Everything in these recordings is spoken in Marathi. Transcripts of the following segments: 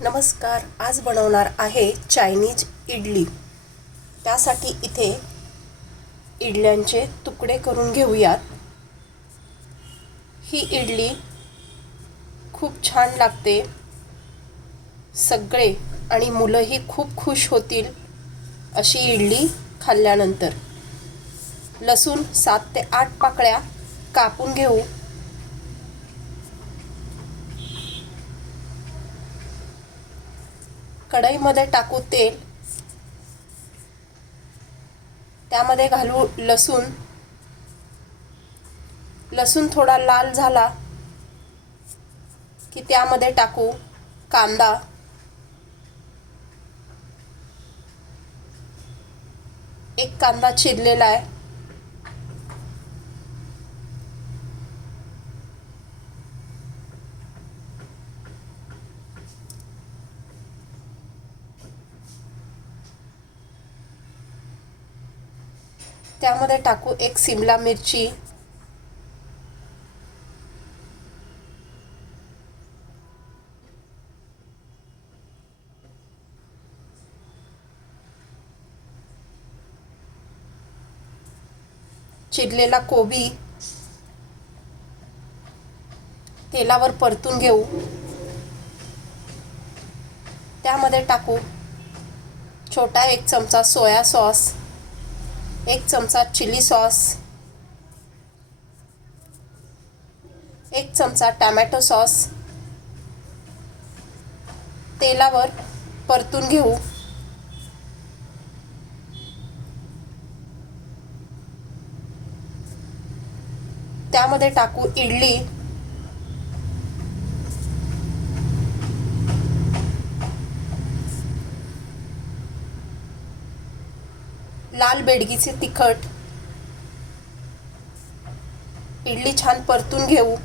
नमस्कार. आज बनवणार आहे चायनीज इडली. त्यासाठी इथे इडल्यांचे तुकडे करून घेऊयात. ही इडली खूप छान लागते. सगळे आणि मुलंही खूप खुश होतील अशी इडली खाल्ल्यानंतर. लसूण 7 ते 8 पाकळ्या कापून घेऊ. कढईमध्ये टाकू तेल. त्यामध्ये घालू लसूण. लसूण थोडा लाल झाला की त्यामध्ये टाकू कांदा. एक कांदा चिरलेला आहे. त्यामध्ये टाकू एक शिमला मिरची. चिरलेला कोबी तेलावर परतून घेऊ. त्यामध्ये टाकू छोटा 1 चमचा सोया सॉस, 1 चमचा चिली सॉस, 1 चमचा टोमॅटो सॉस. तेलावर परतून घेऊ. त्यामध्ये टाकू इडली. लाल बेडगीचे तिखट. इडली छान परतून घेऊ.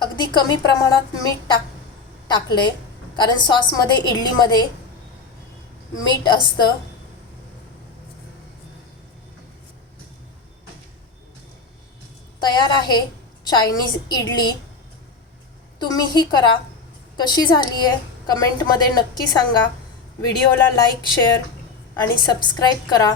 अगदी कमी प्रमाणात मीठ टाकले कारण सॉसमध्ये इडलीमध्ये मीठ असतं. तयार आहे चायनीज इडली. तुम्हीही करा. कशी झाली आहे कमेंटमध्ये नक्की सांगा. व्हिडिओला लाईक, शेअर आणि सबस्क्राईब करा.